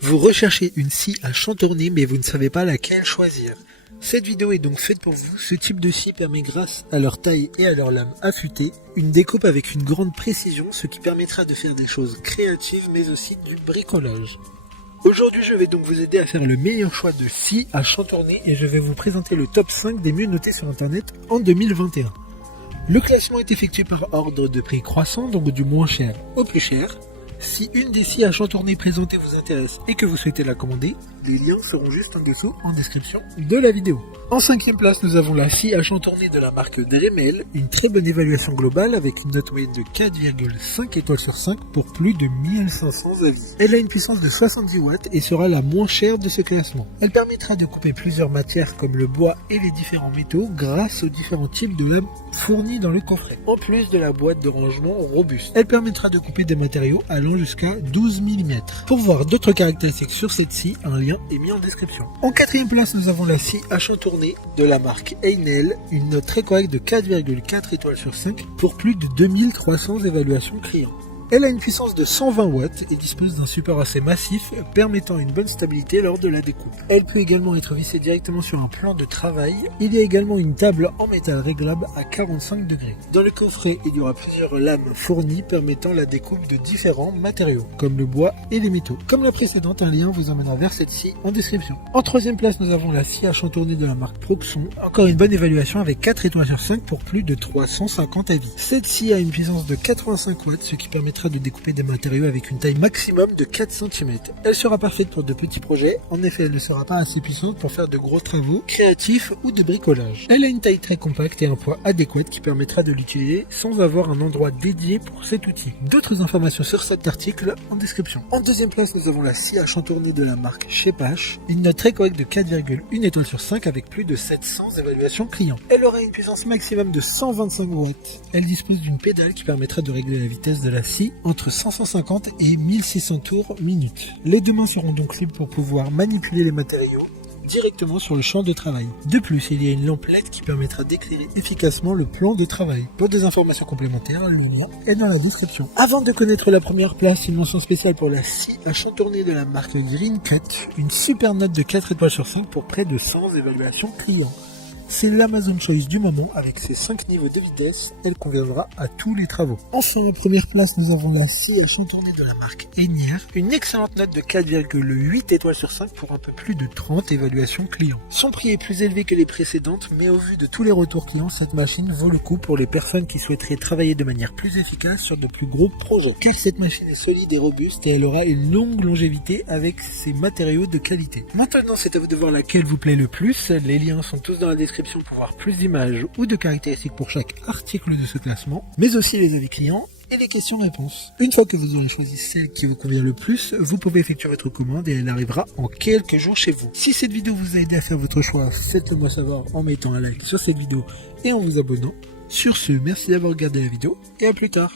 Vous recherchez une scie à chantourner mais vous ne savez pas laquelle choisir. Cette vidéo est donc faite pour vous. Ce type de scie permet, grâce à leur taille et à leur lame affûtée, une découpe avec une grande précision, ce qui permettra de faire des choses créatives mais aussi du bricolage. Aujourd'hui, je vais donc vous aider à faire le meilleur choix de scie à chantourner et je vais vous présenter le top 5 des mieux notés sur internet en 2021. Le classement est effectué par ordre de prix croissant, donc du moins cher au plus cher. Si une des scies à chantourner présentées vous intéresse et que vous souhaitez la commander, les liens seront juste en dessous en description de la vidéo. En 5e place, nous avons la scie à chantourner de la marque Dremel, une très bonne évaluation globale avec une note moyenne de 4,5 étoiles sur 5 pour plus de 1500 avis. Elle a une puissance de 70 watts et sera la moins chère de ce classement. Elle permettra de couper plusieurs matières comme le bois et les différents métaux grâce aux différents types de lames fournis dans le coffret, en plus de la boîte de rangement robuste. Elle permettra de couper des matériaux allant jusqu'à 12 mm. Pour voir d'autres caractéristiques sur cette scie, un lien est mis en description. En 4e place, nous avons la scie à chantourner de la marque Einel, une note très correcte de 4,4 étoiles sur 5 pour plus de 2300 évaluations clients. Elle a une puissance de 120 watts et dispose d'un support assez massif permettant une bonne stabilité lors de la découpe. Elle peut également être vissée directement sur un plan de travail. Il y a également une table en métal réglable à 45 degrés. Dans le coffret, il y aura plusieurs lames fournies permettant la découpe de différents matériaux, comme le bois et les métaux. Comme la précédente, un lien vous emmènera vers cette scie en description. En 3e place, nous avons la scie à chantourner de la marque Proxon. Encore une bonne évaluation avec 4 étoiles sur 5 pour plus de 350 avis. Cette scie a une puissance de 85 watts, ce qui permettra de découper des matériaux avec une taille maximum de 4 cm. Elle sera parfaite pour de petits projets, en effet elle ne sera pas assez puissante pour faire de gros travaux créatifs ou de bricolage. Elle a une taille très compacte et un poids adéquat qui permettra de l'utiliser sans avoir un endroit dédié pour cet outil. D'autres informations sur cet article en description. En 2e place, nous avons la scie à chantourner de la marque Shepash, une note très correcte de 4,1 étoiles sur 5 avec plus de 700 évaluations clients. Elle aura une puissance maximum de 125 watts. Elle dispose d'une pédale qui permettra de régler la vitesse de la scie entre 550 et 1600 tours minute. Les deux mains seront donc libres pour pouvoir manipuler les matériaux directement sur le champ de travail. De plus, il y a une lampe LED qui permettra d'éclairer efficacement le plan de travail. Pour des informations complémentaires, le lien est dans la description. Avant de connaître la première place, une mention spéciale pour la scie à chantourner de la marque Green Cut, une super note de 4 étoiles sur 5 pour près de 100 évaluations clients. C'est l'Amazon Choice du moment avec ses 5 niveaux de vitesse, elle conviendra à tous les travaux. Enfin, en première place, nous avons la scie à chantourner de la marque Enier, une excellente note de 4,8 étoiles sur 5 pour un peu plus de 30 évaluations clients. Son prix est plus élevé que les précédentes, mais au vu de tous les retours clients, cette machine vaut le coup pour les personnes qui souhaiteraient travailler de manière plus efficace sur de plus gros projets. Car cette machine est solide et robuste et elle aura une longue longévité avec ses matériaux de qualité. Maintenant, c'est à vous de voir laquelle vous plaît le plus. Les liens sont tous dans la description pour voir plus d'images ou de caractéristiques pour chaque article de ce classement, mais aussi les avis clients et les questions-réponses. Une fois que vous aurez choisi celle qui vous convient le plus, vous pouvez effectuer votre commande et elle arrivera en quelques jours chez vous. Si cette vidéo vous a aidé à faire votre choix, faites-le moi savoir en mettant un like sur cette vidéo et en vous abonnant. Sur ce, merci d'avoir regardé la vidéo et à plus tard.